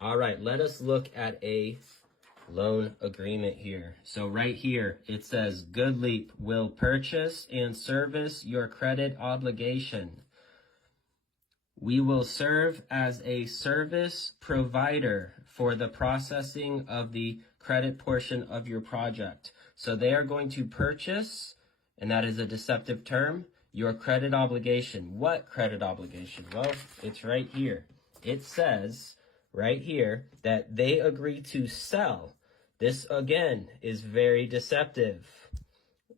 All right, let us look at a loan agreement here. So right here, it says Goodleap will purchase and service your credit obligation. We will serve as a service provider for the processing of the credit portion of your project. So they are going to purchase, and that is a deceptive term, your credit obligation. What credit obligation? Well, it's right here. It says right here that they agree to sell. This, again, is very deceptive.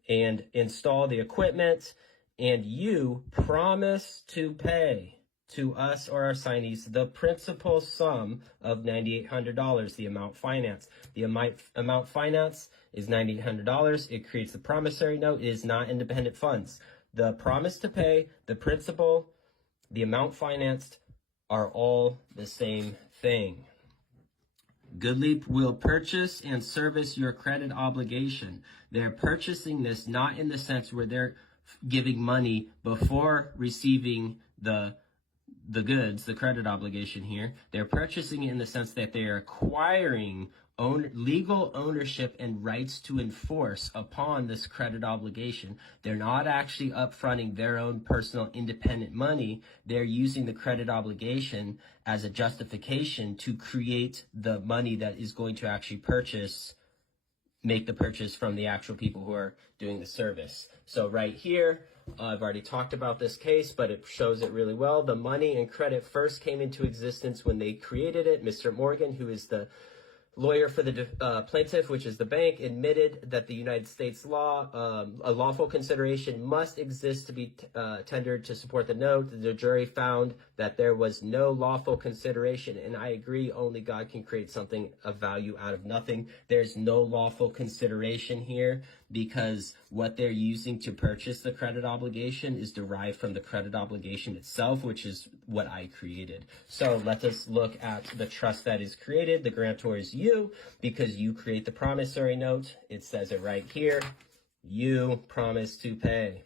And install the equipment, and you promise to pay to us or our signees the principal sum of $9,800, the amount financed. The amount financed is $9,800. It creates the promissory note. It is not independent funds. The promise to pay, the principal, the amount financed are all the same thing. Goodleap will purchase and service your credit obligation. They're purchasing this not in the sense where they're giving money before receiving the goods, the credit obligation here. They're purchasing it in the sense that they are acquiring legal ownership and rights to enforce upon this credit obligation. They're not actually upfronting their own personal independent money. They're using the credit obligation as a justification to create the money that is going to actually make the purchase from the actual people who are doing the service. So right here, I've already talked about this case, but it shows it really well. The money and credit first came into existence when they created it. Mr. Morgan, who is the lawyer for the plaintiff, which is the bank, admitted that the United States law, a lawful consideration must exist to be tendered to support the note. The jury found that there was no lawful consideration, and I agree, only God can create something of value out of nothing. There's no lawful consideration here because what they're using to purchase the credit obligation is derived from the credit obligation itself, which is what I created. So let us look at the trust that is created. The grantor is you, because you create the promissory note. It says it right here. You promise to pay.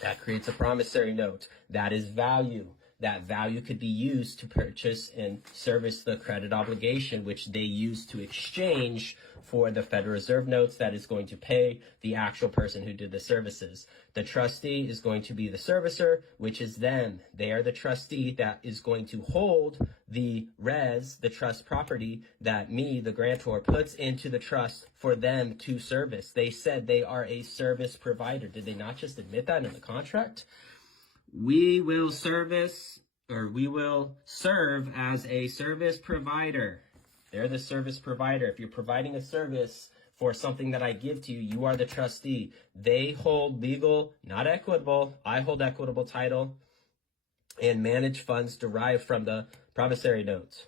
That creates a promissory note. That is value. That value could be used to purchase and service the credit obligation, which they use to exchange for the Federal Reserve notes that is going to pay the actual person who did the services. The trustee is going to be the servicer, which is them. They are the trustee that is going to hold the the trust property that me, the grantor, puts into the trust for them to service. They said they are a service provider. Did they not just admit that in the contract? We will serve as a service provider. They're the service provider. If you're providing a service for something that I give to you, you are the trustee. They hold legal, not equitable. I hold equitable title and manage funds derived from the promissory notes.